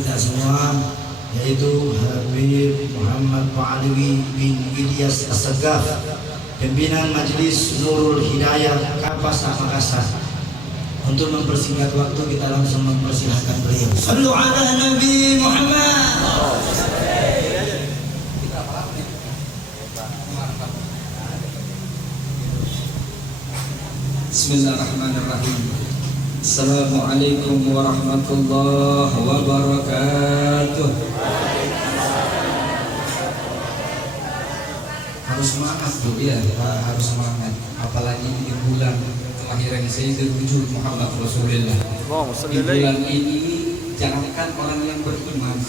kita semua, yaitu Habib Muhammad Fa'alawi bin Ilyas As-Saggaf, pimpinan Majelis Nurul Hidayah Kapas Makassar. Untuk mempersingkat waktu, kita langsung mempersilahkan beliau. Sallu ala Nabi Muhammad. Bismillahirrahmanirrahim. Assalamualaikum warahmatullahi wabarakatuh. Harus semangat Bu ya, harus semangat. Apalagi di bulan kelahiran Sayyidul Wujud Muhammad Rasulullah. Di bulan ini jangankan orang yang beriman,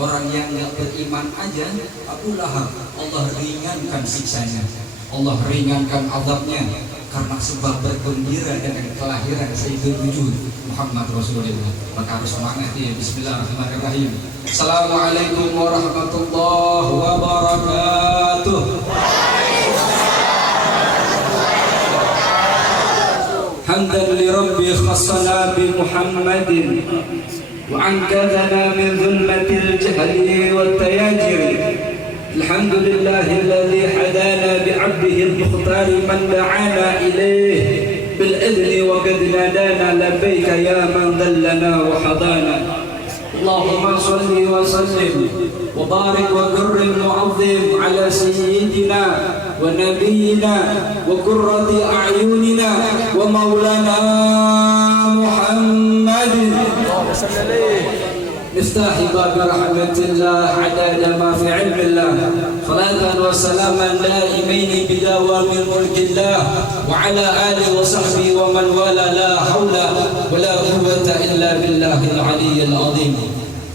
orang yang nggak beriman aja Abu Lahab Allah ringankan siksanya, Allah ringankan azabnya, karena sebab bergembira dengan kelahiran Sayyidul Wujud Muhammad Rasulullah. Maka harus semangat ya. Bismillahirrahmanirrahim. Assalamualaikum warahmatullahi wabarakatuh. Hamdan li Rabbi khassana bi Muhammadin wa ankadhana min dhulmatil jahli wat tayajir. الحمد لله الذي حدانا بعبده المختار من دعانا إليه بالإذن وقد نادانا لبيك يا من ذلنا وحضانا. اللهم صل وسلم وبارك وكرم وعظم على سيدنا ونبينا وقرة أعيننا ومولانا محمد مفتاح باب رحمة الله عدد ما في علم الله، صلاة وسلاما دائمين بدوام ملك الله وعلى آله وصحبه ومن والاه. لا حول ولا قوة إلا بالله العلي العظيم.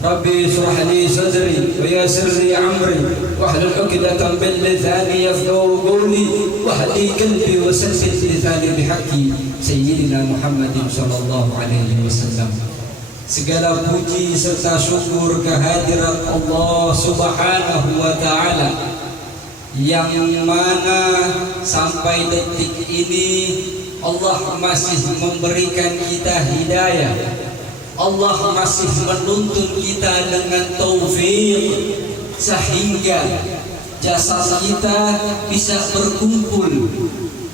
ربي اشرح لي صدري ويسر لي أمري واحلل عقدة من لساني يفقهوا قولي واهدي قلبي وسدد لساني بحق سيدنا محمد صلى الله عليه وسلم. Segala puji serta syukur kehadirat Allah Subhanahu wa Ta'ala, yang mana sampai detik ini Allah masih memberikan kita hidayah, Allah masih menuntun kita dengan taufik, sehingga jasad kita bisa berkumpul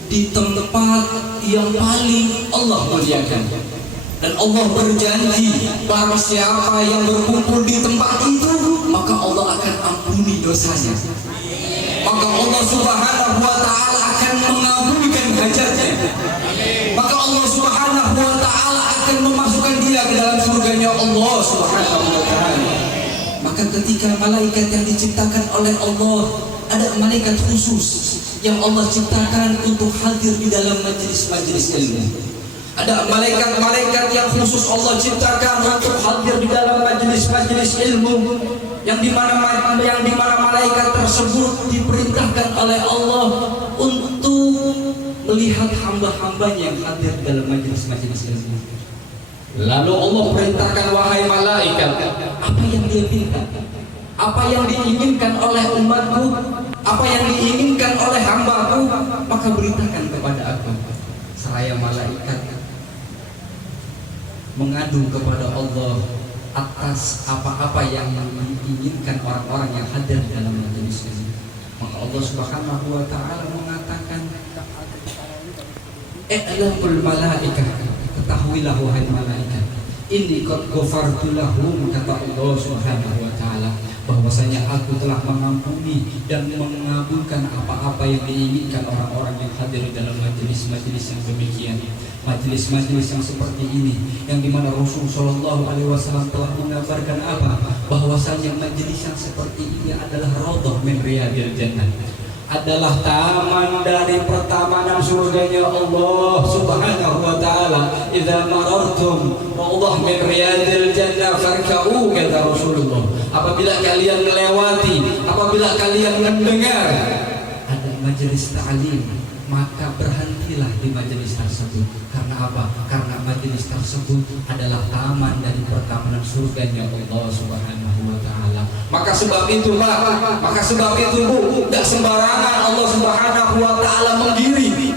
di tempat yang paling Allah muliakan. Dan Allah berjanji, barang siapa yang berkumpul di tempat itu, maka Allah akan ampuni dosanya. Maka Allah Subhanahu wa Ta'ala akan mengabulkan hajatnya. Maka Allah Subhanahu wa Ta'ala akan memasukkan dia ke dalam surganya Allah Subhanahu wa Ta'ala. Maka ketika malaikat yang diciptakan oleh Allah, ada malaikat khusus yang Allah ciptakan untuk hadir di dalam majelis-majelis ilmu. Ada malaikat-malaikat yang khusus Allah ciptakan untuk hadir di dalam majelis-majelis ilmu, yang dimana malaikat tersebut diperintahkan oleh Allah untuk melihat hamba-hambanya yang hadir dalam majelis-majelis ilmu. Lalu Allah perintahkan, wahai malaikat, apa yang dia minta, apa yang diinginkan oleh umatku, apa yang diinginkan oleh hambaku, maka beritakan kepada aku. Seraya malaikat mengadu kepada Allah atas apa-apa yang diinginkan orang-orang yang hadir dalam majelis ini. Maka Allah Subhanahu wa Ta'ala mengatakan, "I'lamul malaikah," ketahuilah wahai malaikat, "inni qad ghafartu lahum," kata Allah Subhanahu wa Ta'ala, bahwasanya aku telah mengampuni dan mengabulkan apa-apa yang diinginkan orang-orang yang hadir dalam majelis-majelis yang demikian. Majelis-majelis yang seperti ini, yang dimana Rasul Shallallahu Alaihi Wasallam telah mengabarkan apa? Bahwasanya majelis yang seperti ini adalah raudhah min riyadil jannah, adalah taman dari pertamanan surganya Allah Subhanahu wa Ta'ala. Idza marartum raudhah min riyadil jannah farka'u, kata Rasulullah. Apabila kalian melewati, apabila kalian mendengar ada majelis ta'lim, maka berhentilah di majelis tersebut. Karena apa? Karena majelis tersebut adalah taman dari pertamanan surganya Allah Subhanahu wa Ta'ala. Maka sebab itu Bu, tidak sembarangan Allah Subhanahu wa Ta'ala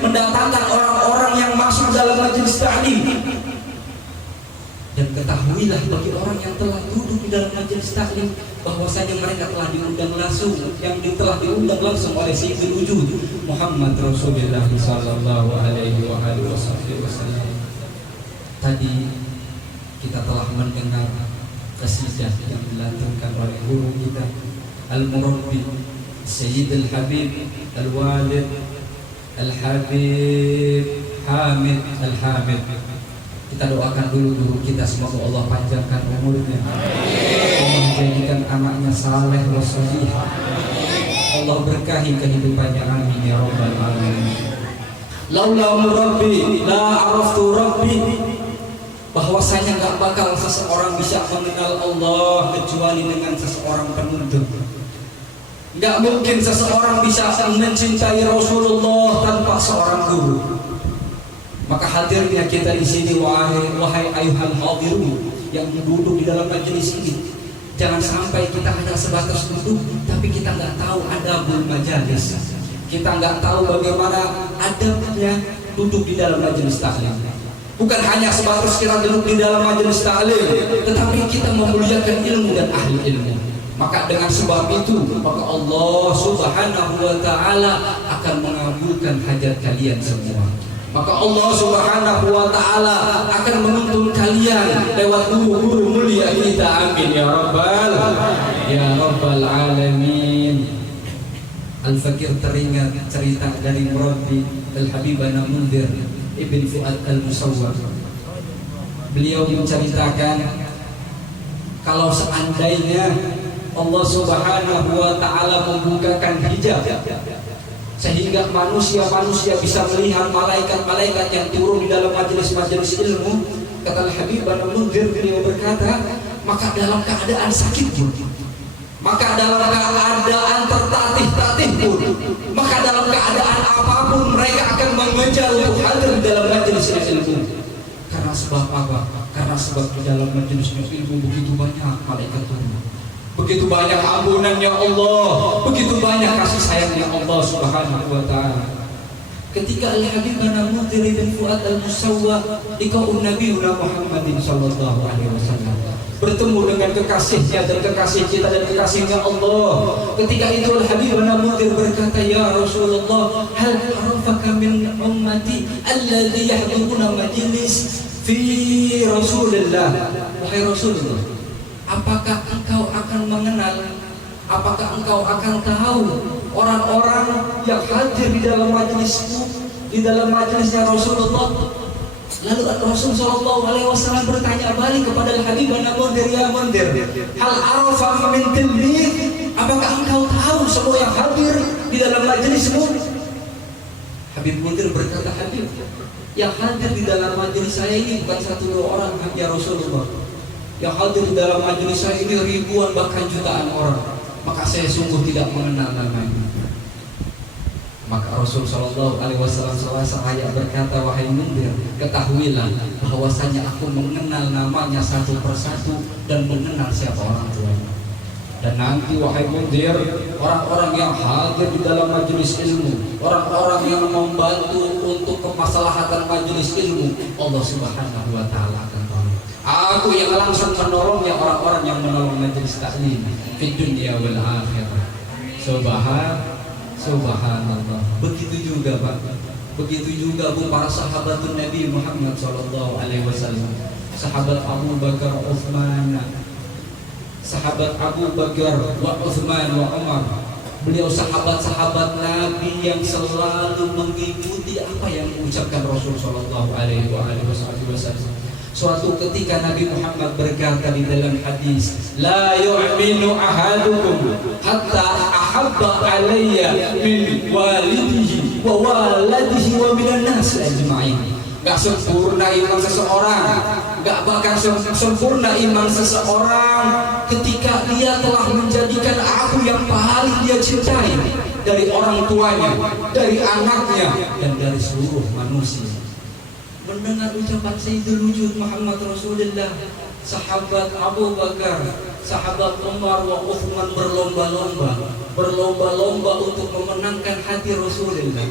mendatangkan orang-orang yang masuk dalam majelis ta'lim. Dan ketahuilah bagi orang yang telah duduk di dalam majelis taklim bahwasanya mereka telah diundang langsung, telah diundang langsung oleh Sayyidul Wujud Muhammad Rasulullah sallallahu alaihi wasallam. Tadi kita telah mendengar qasidah yang dilantunkan oleh guru kita Al-Murabbi Sayyidul Habib Al-Walid Al-Habib Hamid Al-Hamid. Kita doakan dulu guru kita, semoga Allah panjangkan umurnya, Allah menjadikan anaknya saleh wa salih, Allah berkahi kehidupannya, amin ya rabbal alamin. Laula murabbi la araftu rabbi, bahwasanya gak bakal seseorang bisa mengenal Allah kecuali dengan seseorang penuntun. Gak mungkin seseorang bisa mencintai Rasulullah tanpa seorang guru. Maka hadirnya kita di sini, wahai ayuhal hadirun yang duduk di dalam majelis ini, jangan sampai kita hanya sebatas duduk, tapi kita nggak tahu adabul majalis, kita nggak tahu bagaimana adabnya duduk di dalam majelis taklim. Bukan hanya sebatas kita duduk di dalam majelis taklim, tetapi kita memuliakan ilmu dan ahli ilmu. Maka dengan sebab itu, maka Allah Subhanahu wa Ta'ala akan mengabulkan hajat kalian semua. Maka Allah Subhanahu wa Ta'ala akan menuntun kalian lewat guru-guru mulia kita, amin ya rabbal alamin. Al-Fakir teringat cerita dari Murabbi Al-Habibana Mundir Ibn Fuad Al-Musawwar. Beliau menceritakan kalau seandainya Allah Subhanahu wa Ta'ala membukakan hijab sehingga manusia bisa melihat malaikat-malaikat yang turun di dalam majelis-majelis ilmu, kata Al-Habib An-Munzir, beliau berkata, maka dalam keadaan sakit pun, maka dalam keadaan tertatih-tatih pun, maka dalam keadaan apapun mereka akan mengejar untuk hadir di dalam majelis ilmu. Karena sebab apa? Karena sebab di dalam majelis ilmu begitu banyak malaikat turun, begitu banyak ampunannya Allah, begitu banyak kasih sayangnya Allah Subhanahu wa Ta'ala. Ketika Al-Habib An-Munzir bin Fuad Al-Musawwar liqa'un Nabi Muhammadin sallallahu alaihi wasallam, bertemu dengan kekasihnya dan kekasih kita dan kekasihnya Allah. Ketika itu Al-Habib An-Munzir berkata, ya Rasulullah, hal arafaka min ummati alladhi yahduruna majlis fi Rasulillah. Wahai Rasulullah, apakah engkau akan mengenal, apakah engkau akan tahu orang-orang yang hadir di dalam majelismu, di dalam majelisnya Rasulullah? Lalu Rasul Shallallahu Alaihi Wasallam bertanya balik kepada Al-Habib An-Munzir, ya Munzir, hal arafa min tilmid, apakah engkau tahu semua yang hadir di dalam majelismu? Habib Munzir berkata, Habib, yang hadir di dalam majelis saya ini bukan satu dua orang, ya Rasulullah. Yang hadir di dalam majelis saya ini ribuan bahkan jutaan orang. Maka saya sungguh tidak mengenal namanya. Maka Rasul Shallallahu Alaihi Wasallam saya berkata, wahai Munzir, ketahuilah bahwasanya aku mengenal namanya satu persatu dan mengenal siapa orang tuanya. Dan nanti wahai Munzir, orang-orang yang hadir di dalam majelis ilmu, orang-orang yang membantu untuk kemaslahatan majelis ilmu, Allah Subhanahu wa Ta'ala akan tahu. Aku yang langsung menolongnya orang-orang yang menolong majelis taklim di dunia wal akhirah. Subhanallah. Begitu juga Pak, begitu juga Bu para sahabat Nabi Muhammad sallallahu alaihi wasallam. Sahabat Abu Bakar, Utsman, sahabat Abu Bakar wa Utsman wa Umar. Beliau sahabat-sahabat Nabi yang selalu mengikuti apa yang diucapkan Rasul sallallahu alaihi wasallam. Suatu ketika Nabi Muhammad berkata di dalam hadis, la yu'minu ahadukum hatta ahabba alayya min walidihi wa waladihi wa minan nas ajma'in. Gak sempurna iman seseorang, gak bahkan sempurna iman seseorang ketika dia telah menjadikan aku yang paling dia cintai dari orang tuanya, dari anaknya, dan dari seluruh manusia. Mendengar ucapan Sayyidul Wujud Muhammad Rasulullah, sahabat Abu Bakar, sahabat Umar wa Uthman berlomba-lomba untuk memenangkan hati Rasulullah.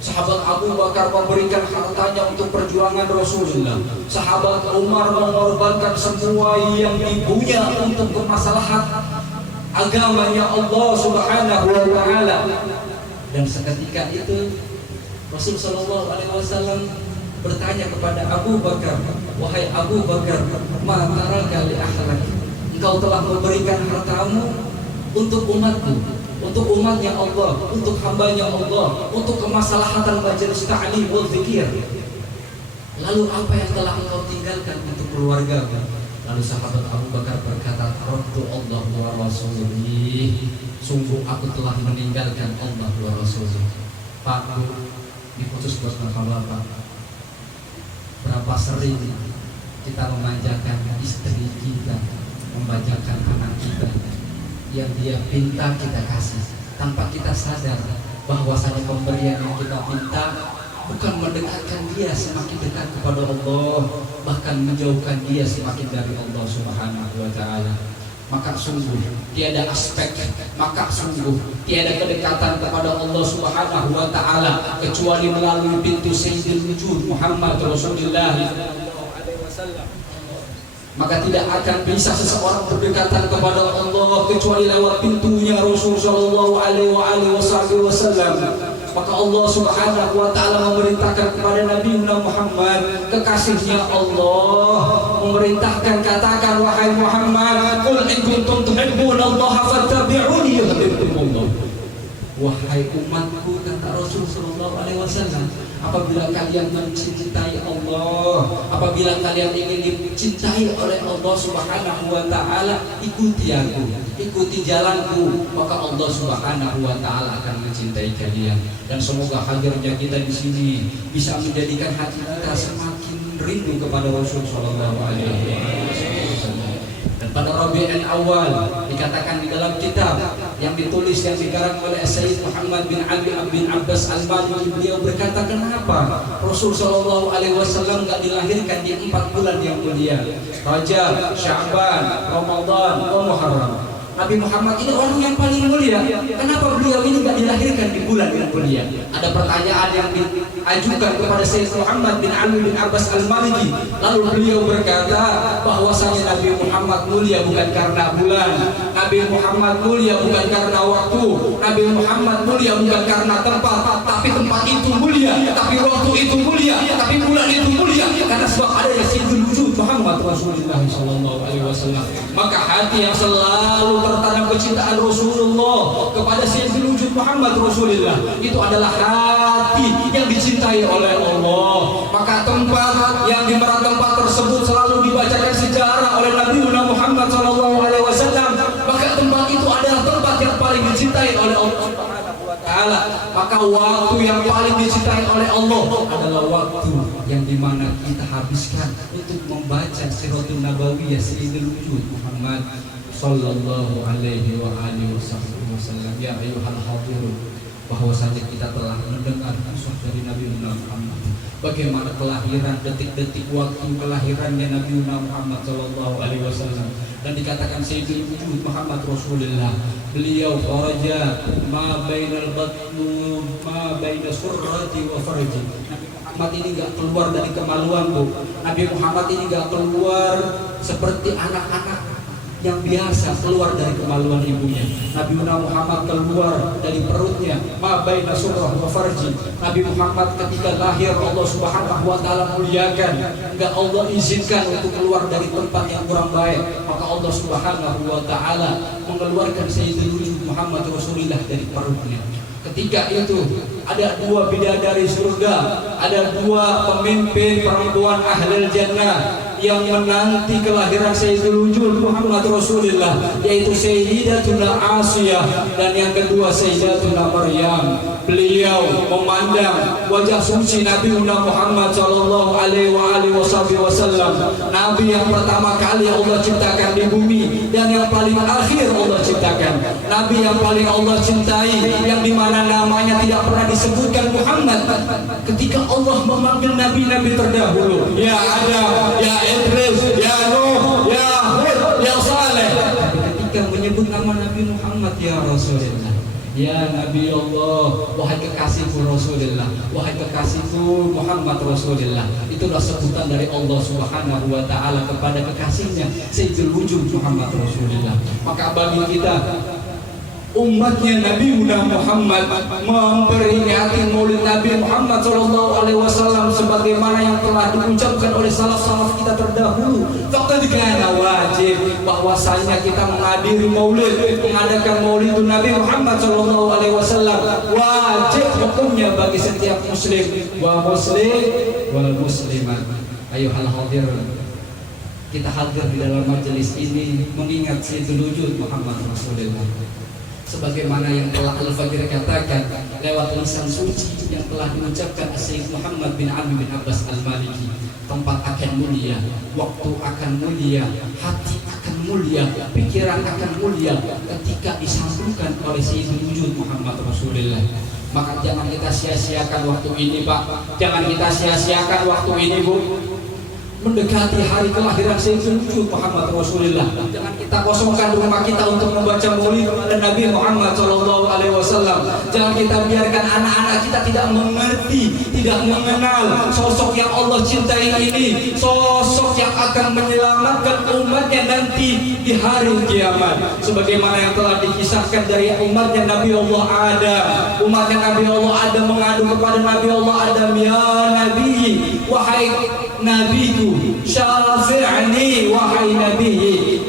Sahabat Abu Bakar memberikan hartanya untuk perjuangan Rasulullah. Sahabat Umar mengorbankan semua yang dipunya untuk kemaslahan agamanya Allah Subhanahu wa taala. Dan seketika itu Rasul sallallahu alaihi wasallam bertanya kepada Abu Bakar, "Wahai Abu Bakar, ma taraka li ahlak? Engkau telah memberikan hartamu untuk umatku, untuk umatnya Allah, untuk hambanya Allah, untuk kemaslahatan majelis ta'lim wal dzikir. Lalu apa yang telah engkau tinggalkan untuk keluarga?" Lalu sahabat Abu Bakar berkata, "Taraktu Allah wa Rasulih. Sungguh aku telah meninggalkan Allah wa Rasulih." Pak, Bu, diputus buat bapak-bapak. Berapa sering kita memanjakan istri kita, memanjakan anak kita, yang dia pinta kita kasih, tanpa kita sadar bahwasanya pemberian yang kita pinta bukan mendekatkan dia semakin dekat kepada Allah, bahkan menjauhkan dia semakin dari Allah Subhanahu wa taala. Maka sungguh tiada aspek, maka sungguh tiada kedekatan kepada Allah Subhanahu wa taala kecuali melalui pintu Sayyidul Wujud Muhammad Rasulullah. Maka tidak akan bisa seseorang berdekatan kepada Allah kecuali lewat pintunya Rasul sallallahu alaihi wasallam. Maka Allah Subhanahu wa taala memerintahkan kepada Nabi Muhammad, kekasihnya Allah, memerintahkan, katakan wahai Muhammad, qul in kuntum tuhibbunallaha fattabi'uni yuhibbukumullah. Wahai umatku, kata Rasul sallallahu alaihi wasallam, apabila kalian mencintai Allah, apabila kalian ingin dicintai oleh Allah Subhanahu wa taala, ikuti aku, ikuti jalanku, maka Allah Subhanahu wa taala akan mencintai kalian. Dan semoga hadirnya kita di sini bisa menjadikan hati kita semakin rindu kepada Rasul sallallahu alaihi wasallam. Dan pada Rabiul Awal dikatakan di dalam kitab yang ditulis, yang dikarang oleh Sayyid Muhammad bin Ali bin Abbas Al-Maliki, beliau berkata, kenapa Rasul sallallahu alaihi wasallam enggak dilahirkan di 4 bulan yang mulia, Rajab, Sya'ban, Ramadan, dan Muharram? Nabi Muhammad ini orang yang paling mulia, kenapa beliau ini enggak dilahirkan di bulan yang mulia? Ada pertanyaan yang diajukan kepada Sayyid Muhammad bin Ali bin Abbas Al-Maliki. Lalu beliau berkata bahwasanya Nabi Muhammad mulia bukan karena bulan, Nabi Muhammad mulia bukan karena waktu, Nabi Muhammad mulia bukan karena tempat, tapi tempat itu mulia, tapi waktu itu mulia, tapi bulan itu mulia, karena sebab adanya Sayyidul Wujud Muhammad Rasulullah sallallahu alaihi wasallam. Maka hati yang selalu tertanam kecintaan Rasulullah kepada Sayyidul Wujud Muhammad Rasulullah itu adalah hati yang dicintai oleh Allah. Maka tempat yang di mana tempat tersebut selalu dibacakan sejarah oleh Nabi Muhammad sallallahu alaihi wasallam, maka tempat itu adalah tempat yang paling dicintai oleh Allah Subhanahu wa taala. Maka waktu yang paling dicintai oleh Allah adalah waktu yang dimana kita habiskan untuk membaca Siratul Nabawiyah Sayyidul Wujud Muhammad sallallahu alaihi wa alihi wasallam. Ya ayyuhal hadirun, bahwasanya kita telah mendengar kisah dari Nabi Muhammad, bagaimana kelahiran, detik-detik waktu kelahirannya Nabi Muhammad sallallahu alaihi wasallam. Dan dikatakan Sayyidul Wujud Muhammad Rasulullah, beliau kharaja ma bainal batnu ma baina surrati wa farji. Nabi Muhammad ini enggak keluar dari kemaluan, Bu. Nabi Muhammad ini enggak keluar seperti anak-anak yang biasa keluar dari kemaluan ibunya. Nabi Muhammad keluar dari perutnya ma baina surrah wa farji. Nabi Muhammad ketika lahir Allah Subhanahu wa taala muliakan, enggak Allah izinkan untuk keluar dari tempat yang kurang baik, maka Allah Subhanahu wa taala mengeluarkan Sayyidul Wujud Muhammad Rasulullah dari perutnya. Ketika itu ada 2 bidadari surga, ada 2 pemimpin perempuan ahlul jannah yang menanti kelahiran Sayyidul Wujud Muhammad Rasulullah, yaitu Sayyidatuna Asiyah dan yang kedua Sayyidatuna Maryam. Beliau memandang wajah suci Nabi Muhammad sallallahu alaihi wasallam, Nabi yang pertama kali Allah ciptakan di bumi dan yang paling akhir Allah ciptakan, Nabi yang paling Allah cintai, yang dimana namanya tidak pernah disebutkan Muhammad ketika Allah memanggil nabi-nabi terdahulu, ya Adam, ya Idris, ya Nuh, ya Hud, ya Saleh. Ketika menyebut nama Nabi Muhammad, ya Rasulullah, Ya Nabi Allah, wahai kekasihku Rasulullah, wahai kekasihku Muhammad Rasulullah. Itulah sebutan dari Allah Subhanahu wa Ta'ala kepada kekasihnya Sayyidul Wujud Muhammad Rasulullah. Maka bagi kita umatnya Nabi Muhammad memperingati Maulid Nabi Muhammad SAW sebagaimana yang telah diucapkan oleh salaf-salaf kita terdahulu. Faqad kana wajib, bahwasanya kita menghadiri Maulid, mengadakan Maulid Nabi Muhammad SAW wajib hukumnya bagi setiap muslim wa muslim wal muslimat. Ayohal hadirin, kita hadir di dalam majelis ini mengingat Sayyidul Wujud Muhammad Rasulullah. Sebagaimana yang telah Al-Fajr katakan lewat lisan suci yang telah diucapkan Sayyid Muhammad bin Abi bin Abbas Al-Maliki, tempat akan mulia, waktu akan mulia, hati akan mulia, pikiran akan mulia ketika disambungkan oleh Sayyidul Wujud Muhammad Rasulullah. Maka jangan kita sia-siakan waktu ini, Pak. Jangan kita sia-siakan waktu ini, Bu. Mendekati hari kelahiran Sayyidul Wujud Muhammad Rasulullah, jangan kita kosongkan rumah kita untuk membaca Maulid Nabi Muhammad SAW. Jangan kita biarkan anak-anak kita tidak mengerti, tidak mengenal sosok yang Allah cintai ini, sosok yang akan menyelamatkan umatnya nanti di hari kiamat. Sebagaimana yang telah dikisahkan dari umatnya Nabi Allah Adam. Umatnya Nabi Allah Adam mengadu kepada Nabi Allah Adam, ya Nabi, wahai Nabiku, syafi'ni, wahai Nabi,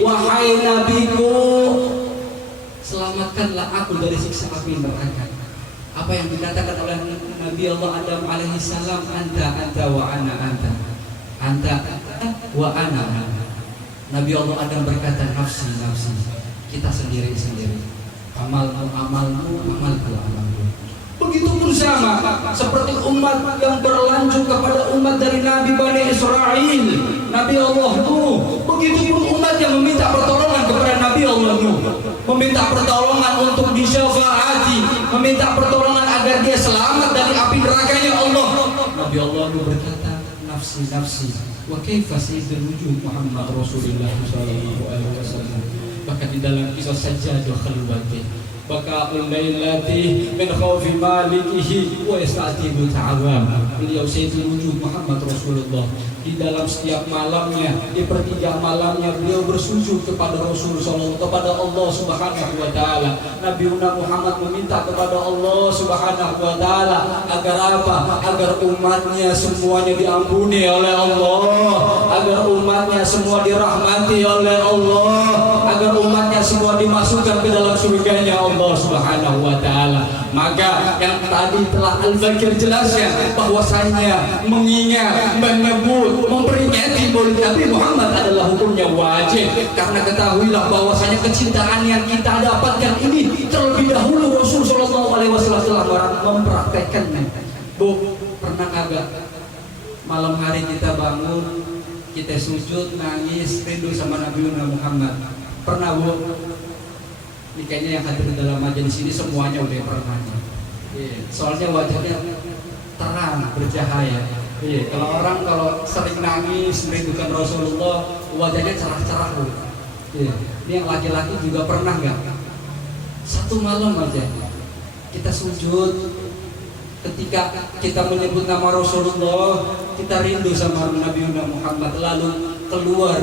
wahai Nabiku, selamatkanlah aku dari siksa api neraka. Apa yang dikatakan oleh Nabi Allah Adam alaihi salam, anta wa ana anta, anta wa ana. Nabi Allah Adam berkata, nafsi nafsi, kita sendiri sendiri, amalmu amalmu, amalku amalku. Begitupun sama seperti umat yang berlanjut kepada umat dari Nabi Bani Israel, Nabi Allah Nuh. Begitupun umat yang meminta pertolongan kepada Nabi Allah Nuh, meminta pertolongan untuk disyafaati, meminta pertolongan agar dia selamat dari api nerakanya Allah. Nabi Allah Nuh berkata, nafsi nafsi, wa kaifa sayyidul wujud Muhammad Rasulullah sallallahu alaihi wasallam. Bahkan di dalam kisah Sajjadah Khalwati, Baka'ul lailati min khawfi malikihi wa yasta'tibu ta'awam. Beliau Sayyidul Wujud Muhammad Rasulullah di dalam setiap malamnya, di pertigaan malamnya beliau bersujud kepada Rasulullah, kepada Allah Subhanahu wa Ta'ala. Nabi Muhammad meminta kepada Allah Subhanahu wa Ta'ala agar apa? Agar umatnya semuanya diampuni oleh Allah, agar umatnya semua dirahmati oleh Allah, agar umatnya semua dimasukkan ke dalam surganya Allah Subhanahu wa Ta'ala. Maka yang tadi telah Al-Fakir jelaskan bahwasanya mengingat, menyebut, memperingati Maulid Nabi Muhammad adalah hukumnya wajib. Karena ketahuilah bahwasanya kecintaan yang kita dapatkan ini terlebih dahulu Rasulullah SAW telah mempraktekkannya. Bu, pernah agak malam hari kita bangun, kita sujud, nangis, rindu sama Nabi Muhammad? Pernah, Bu? Ini kayaknya yang hadir dalam majelis ini semuanya udah pernah. Soalnya wajahnya terang, bercahaya. Kalau sering nangis merindukan Rasulullah, wajahnya cerah-cerah. Ini yang laki-laki juga pernah nggak? Satu malam aja kita sujud, ketika kita menyebut nama Rasulullah, kita rindu sama Nabi Muhammad, lalu keluar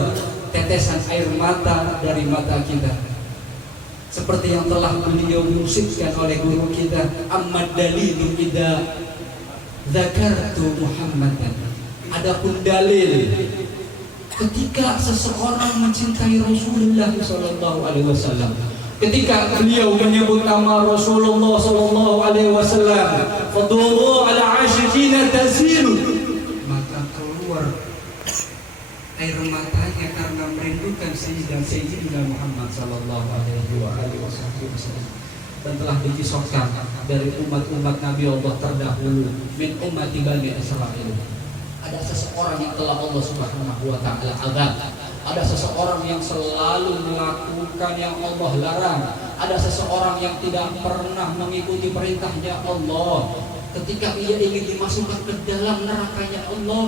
tetesan air mata dari mata kita. Seperti yang telah beliau musikkan oleh guru kita, Ahmad Dalilu idza dzakartu Muhammadan. Adapun dalil ketika seseorang mencintai Rasulullah sallallahu alaihi wasallam, ketika beliau menyebut nama Rasulullah sallallahu alaihi wasallam, fadulu ala ashiqina tasilu, maka keluar air matanya karena merindukan Sayyidina Muhammad sallallahu alaihi wasallam. Dan telah dikisahkan dari umat-umat Nabi Allah terdahulu, min ummati Bani Israil, ada seseorang yang telah Allah Subhanahu wa Ta'ala azab. Ada seseorang yang selalu melakukan yang Allah larang. Ada seseorang yang tidak pernah mengikuti perintahnya Allah. Ketika ia ingin dimasukkan ke dalam nerakanya Allah,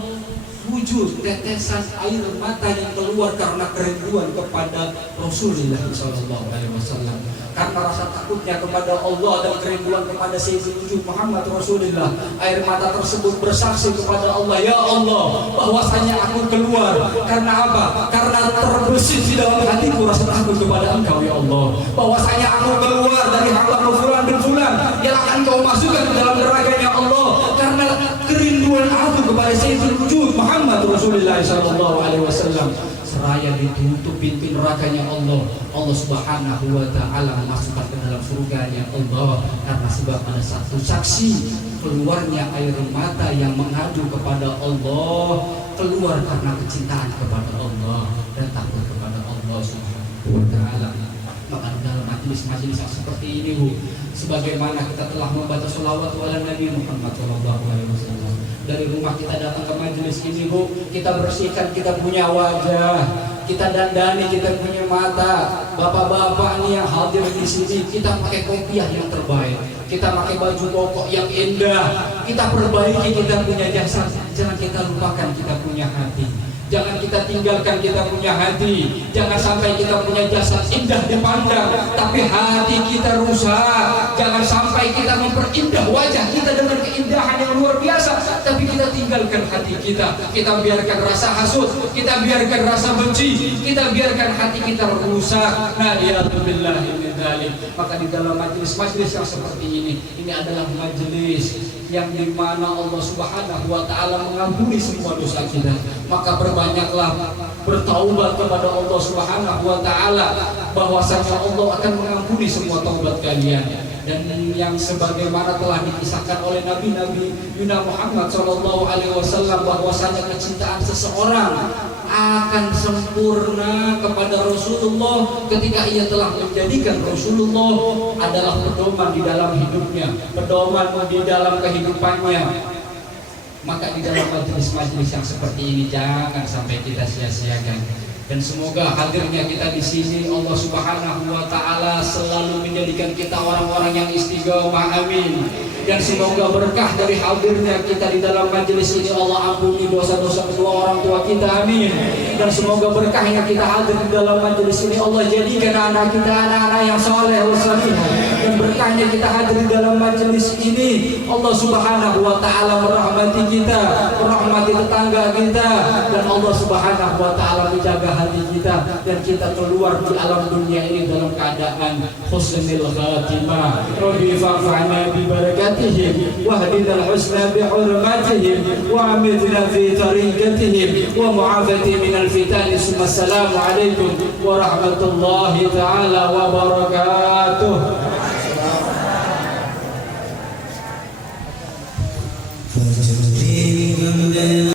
wujud tetesan air mata yang keluar karena kerinduan kepada Rasulullah sallallahu alaihi wasallam. Karena rasa takutnya kepada Allah dan kerinduan kepada Sayyidul Wujud Muhammad Rasulullah, air mata tersebut bersaksi kepada Allah, ya Allah, bahwasanya aku keluar karena apa? Karena terbesit di dalam hatiku rasa takut kepada Engkau ya Allah. Bahwasanya aku keluar dari hamba fulan bin fulan yang akan Kau masukkan ke dalam neraka-Nya Allah, karena kerinduan aku kepada Sayyidul Wujud Muhammad Rasulullah sallallahu alaihi wasallam. Seraya ditutup pintu nerakanya Allah, Allah Subhanahu wa taala memasukkan ke dalam surganya Allah, karena sebab ada satu saksi keluarnya air mata yang mengadu kepada Allah, keluar karena kecintaan kepada Allah dan takut kepada Allah Subhanahu wa taala. Maka dalam majelis-majelis yang seperti ini, Bu, sebagaimana kita telah membaca sholawat ala Nabi Muhammad sallallahu alaihi wasallam, dari rumah kita datang ke majelis ini, Bu, kita bersihkan, kita punya wajah, kita dandani, kita punya mata. Bapak-bapak nih yang hadir di sini, kita pakai kopiah yang terbaik, kita pakai baju koko yang indah, kita perbaiki, kita punya jasad. Jangan kita lupakan kita punya hati. Jangan kita tinggalkan kita punya hati. Jangan sampai kita punya jasad indah dipandang, tapi hati kita rusak. Jangan sampai kita memperindah wajah kita dengan keindahan yang luar biasa, tapi kita tinggalkan hati kita. Kita biarkan rasa hasud, kita biarkan rasa benci, kita biarkan hati kita rusak. Na'udzubillahi min dzalik. Maka di dalam majelis-majelis yang seperti ini adalah majelis yang dimana Allah Subhanahu wa taala mengampuni semua dosa kita. Maka berbanyaklah bertaubat kepada Allah Subhanahu wa taala, bahwasanya Allah akan mengampuni semua taubat kalian. Dan yang sebagaimana telah dikisahkan oleh Nabi-Nabi Muhammad sallallahu alaihi wasallam, bahwasanya kecintaan seseorang akan sempurna kepada Rasulullah ketika ia telah menjadikan Rasulullah adalah pedoman di dalam hidupnya, pedoman di dalam kehidupannya. Maka di dalam majelis-majelis yang seperti ini jangan sampai kita sia-siakan. Dan semoga hadirnya kita di sini Allah Subhanahu wa taala selalu menjadikan kita orang-orang yang istiqomah. Amin. Dan semoga berkah dari hadirnya kita di dalam majelis ini Allah ampuni dosa-dosa kedua orang tua kita. Amin. Dan semoga berkahnya kita hadir di dalam majelis ini Allah jadikan anak kita anak-anak yang soleh salihah. Dan berkahnya kita hadir di dalam majelis ini Allah Subhanahu wa taala merahmati kita, merahmati tetangga kita, dan Allah Subhanahu wa taala menjaga hati kita, dan kita keluar di alam dunia ini dalam keadaan husnul khatimah. Rabbi fa'fa'na bi barakatihim wahdina al-husna bi hurmatihim wa amitna fi tariqatihim wa mu'afati min al-fitan. Assalamu alaikum warahmatullahi taala wabarakatuh.